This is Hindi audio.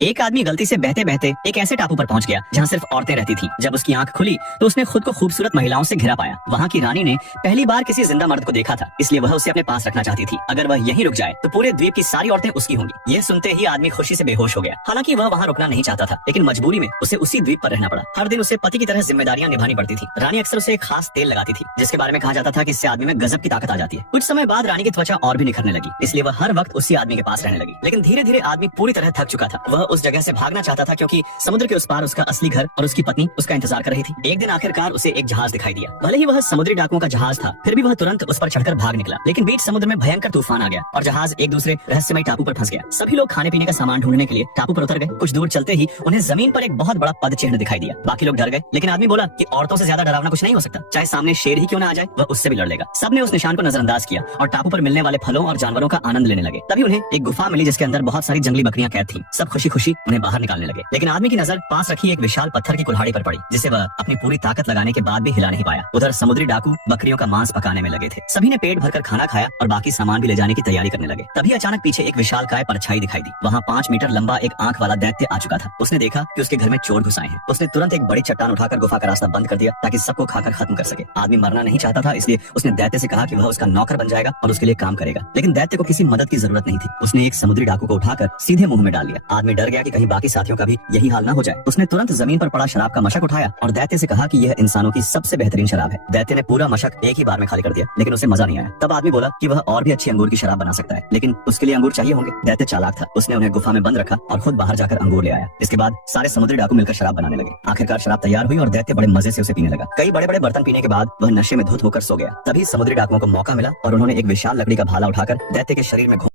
एक आदमी गलती से बहते बहते एक ऐसे टापू पर पहुंच गया जहां सिर्फ औरतें रहती थीं। जब उसकी आंख खुली तो उसने खुद को खूबसूरत महिलाओं से घिरा पाया। वहां की रानी ने पहली बार किसी जिंदा मर्द को देखा था, इसलिए वह उसे अपने पास रखना चाहती थी। अगर वह यहीं रुक जाए तो पूरे द्वीप की सारी औरतें उसकी होंगी। यह सुनते ही आदमी खुशी से बेहोश हो गया। हालांकि वह वहां रुकना नहीं चाहता था, लेकिन मजबूरी में उसे उसी द्वीप पर रहना पड़ा। हर दिन उसे पति की तरह जिम्मेदारियां निभानी पड़ती थी। रानी अक्सर उसे एक खास तेल लगाती थी, जिसके बारे में कहा जाता था कि इससे आदमी में गजब की ताकत आ जाती है। कुछ समय बाद रानी की त्वचा और भी निखरने लगी, इसलिए वह हर वक्त उसी आदमी के पास रहने लगी। लेकिन धीरे धीरे आदमी पूरी तरह थक चुका था। वह उस जगह से भागना चाहता था, क्योंकि समुद्र के उस पार उसका असली घर और उसकी पत्नी उसका इंतजार कर रही थी। एक दिन आखिरकार उसे एक जहाज दिखाई दिया। भले ही वह समुद्री डाकुओं का जहाज था, फिर भी वह तुरंत उस पर चढ़कर भाग निकला। लेकिन बीच समुद्र में भयंकर तूफान आ गया और जहाज एक दूसरे रहस्यमय टापू पर फंस गया। सभी लोग खाने पीने का सामान ढूंढने के लिए टापू पर उतर गए। कुछ दूर चलते ही उन्हें जमीन पर एक बहुत बड़ा पद चिन्ह दिखाई दिया। बाकी लोग डर गए, लेकिन आदमी बोला कि औरतों से ज्यादा डरावना कुछ नहीं हो सकता। चाहे सामने शेर ही क्यों ना आ जाए, वह उससे भी लड़ लेगा। सबने उस निशान को नजरअंदाज किया और टापू पर मिलने वाले फलों और जानवरों का आनंद लेने लगे। तभी उन्हें एक गुफा मिली, जिसके अंदर बहुत सारी जंगली बकरियां कैद थीं। सब खुशी खुशी उन्हें बाहर निकालने लगे। लेकिन आदमी की नजर पास रखी एक विशाल पत्थर की कुल्हाड़ी पर पड़ी, जिसे वह अपनी पूरी ताकत लगाने के बाद भी हिला नहीं पाया। उधर समुद्री डाकू बकरियों का मांस पकाने में लगे थे। सभी ने पेट भरकर खाना खाया और बाकी सामान भी ले जाने की तैयारी करने लगे। तभी अचानक पीछे एक विशालकाय परछाई दिखाई दी। वहाँ 5 मीटर लंबा एक आंख वाला दैत्य आ चुका था। उसने देखा कि उसके घर में चोर घुस आए हैं। उसने तुरंत एक बड़ी चट्टान उठाकर गुफा का रास्ता बंद कर दिया, ताकि सबको खाकर खत्म कर सके। आदमी मरना नहीं चाहता था, इसलिए उसने दैत्य से कहा कि वह उसका नौकर बन जाएगा और उसके लिए काम करेगा। लेकिन दैत्य को किसी मदद की जरूरत नहीं थी। उसने एक समुद्री डाकू को उठाकर सीधे मुंह में डाल लिया। आदमी डर गया कि कहीं बाकी साथियों का भी यही हाल ना हो जाए। उसने तुरंत जमीन पर पड़ा शराब का मशक उठाया और दैत्य से कहा कि यह इंसानों की सबसे बेहतरीन शराब है। दैत्य ने पूरा मशक एक ही बार में खाली कर दिया, लेकिन उसे मजा नहीं आया। तब आदमी बोला कि वह और भी अच्छी अंगूर की शराब बना सकता है, लेकिन उसके लिए अंगूर चाहिए होंगे। दैत्य चालाक था, उसने उन्हें गुफा में बंद रखा और खुद बाहर जाकर अंगूर ले आया। इसके बाद सारे समुद्री डाकू मिलकर शराब बनाने लगे। आखिरकार शराब तैयार हुई और दैत्य बड़े मजे से उसे पीने लगा। कई बड़े बड़े बर्तन पीने के बाद वह नशे में धुत होकर सो गया। तभी समुद्री डाकुओं को मौका मिला और उन्होंने एक विशाल लकड़ी का भाला उठाकर दैत्य के शरीर में